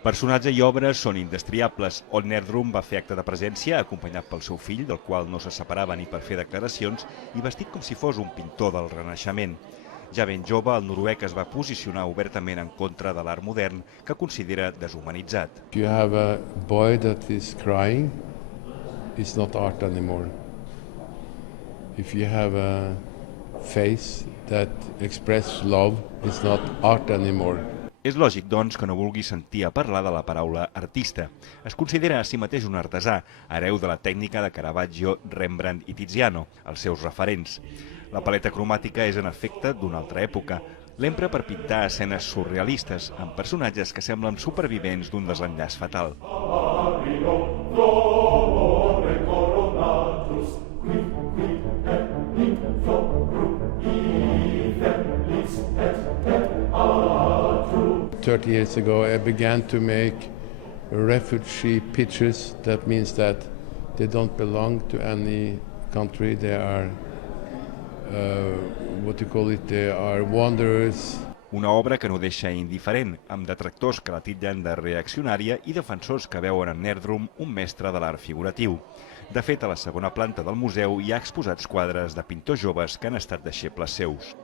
Personatge i obres són indestriables. Odd Nerdrum va fer acte de presència acompanyat pel seu fill, del qual no se separava ni per fer declaracions, i vestit com si fos un pintor del Renaixement. Ja ben jove, el noruec es va posicionar obertament en contra de l'art modern, que considera deshumanitzat. If you have a boy that is crying, it's not art anymore. If you have a face that expresses love, it's not art anymore. És lògic, doncs, que no vulgui sentir a parlar de la paraula artista. Es considera a si mateix un artesà, hereu de la tècnica de Caravaggio, Rembrandt i Tiziano, els seus referents. La paleta cromàtica és en efecte d'una altra època. L'empra per pintar escenes surrealistes, amb personatges que semblen supervivents d'un desenllaç fatal. "30 years ago, I began to make refugee pictures. That means that they don't belong to any country. They are, they are wanderers." Una obra que no deixa indiferent, amb detractors que la titllen de reaccionària i defensors que veuen en Nerdrum un mestre de l'art figuratiu. De fet, a la segona planta del museu hi ha exposats quadres de pintors joves que han estat deixebles seus.